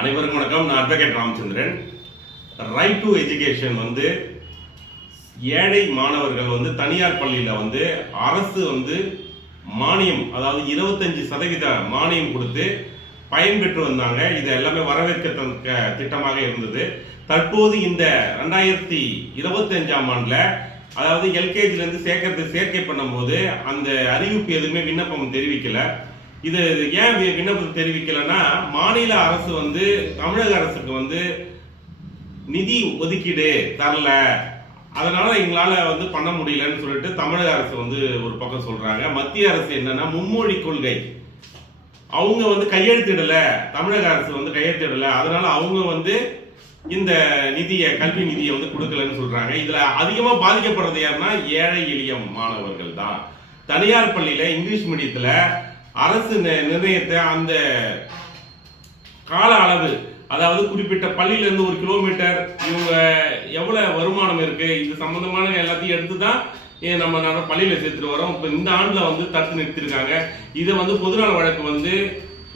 அனைவருக்கும் வணக்கம். நான் advocate Ramachandran. Right to education ஏழை மாணவர்கள் தனியார் பள்ளியில் அரசு மானியம், அதாவது 25% மானியம் கொடுத்து பயன்பெற்று வந்தாங்க. இது எல்லாமே வரவேற்கத்தக்க திட்டமாக இருந்தது. தற்போது இந்த 2025ஆம் ஆண்டுல, அதாவது எல்கேஜிலேருந்து சேர்க்கை பண்ணும்போது அந்த அறிவிப்பு எதுவுமே விண்ணப்பம் தெரிவிக்கல. இது ஏன் விண்ணப்பம் தெரிவிக்கலன்னா, மாநில அரசு தமிழக அரசுக்கு நிதி ஒதுக்கீடு தரல, அதனால எங்களால பண்ண முடியலன்னு சொல்லிட்டு தமிழக அரசு ஒரு பக்கம் சொல்றாங்க. மத்திய அரசு என்னன்னா, மும்மொழி கொள்கை அவங்க கையெழுத்திடல, தமிழக அரசு கையெழுத்திடல, அதனால அவங்க இந்த நிதியை, கல்வி நிதியை கொடுக்கலன்னு சொல்றாங்க. இதுல அதிகமா பாதிக்கப்படுறது யாருன்னா, ஏழை எளிய மாணவர்கள் தான். தனியார் பள்ளியில இங்கிலீஷ் மீடியத்துல அரசு நிர்ணயித்த அந்த கால அளவு, அதாவது குறிப்பிட்ட பள்ளியில இருந்து 1 கிலோமீட்டர் இவங்க எவ்வளவு வருமானம் இருக்கு, இது சம்பந்தமான எல்லாத்தையும் எடுத்துதான் நம்ம பள்ளியில சேர்த்துட்டு வரோம். இப்ப இந்த ஆண்டுல தடுத்து நிறுத்திருக்காங்க. இதை பொதுநல வழக்கு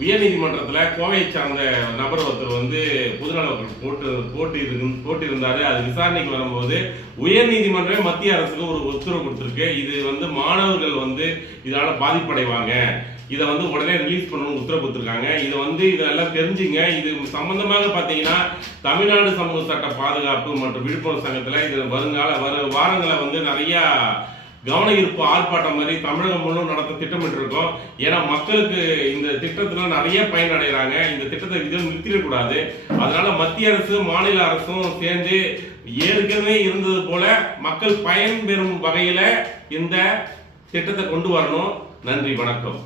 உயர்நீதிமன்றத்துல கோவையை சார்ந்த நபர் ஒருத்தர் பொதுநல வழக்கு போட்டிருந்தாரு. அது விசாரணைக்கு வரும்போது உயர்நீதிமன்றமே மத்திய அரசுக்கு ஒரு உத்தரவு கொடுத்திருக்கு. இது மாணவர்கள் இதனால பாதிப்படைவாங்க, இதை உடனே ரிலீஸ் பண்ணணும் உத்தரவு கொடுத்திருக்காங்க. இதை இதெல்லாம் தெரிஞ்சுங்க. இது சம்பந்தமாக பாத்தீங்கன்னா, தமிழ்நாடு சமூக சட்ட பாதுகாப்பு மற்றும் விழிப்புணர்வு சங்கத்துல இது வாரங்களை நிறைய கவன ஈர்ப்பு ஆர்ப்பாட்டம் மாதிரி தமிழகம் முழுவதும் நடத்த திட்டமிட்டு இருக்கோம். ஏன்னா மக்களுக்கு இந்த திட்டத்துல நிறைய பயனடைகிறாங்க. இந்த திட்டத்தை நிறுத்திடக்கூடாது. அதனால மத்திய அரசு மாநில அரசும் சேர்ந்து ஏற்கனவே இருந்தது போல மக்கள் பயன்பெறும் வகையில இந்த திட்டத்தை கொண்டு வரணும். நன்றி, வணக்கம்.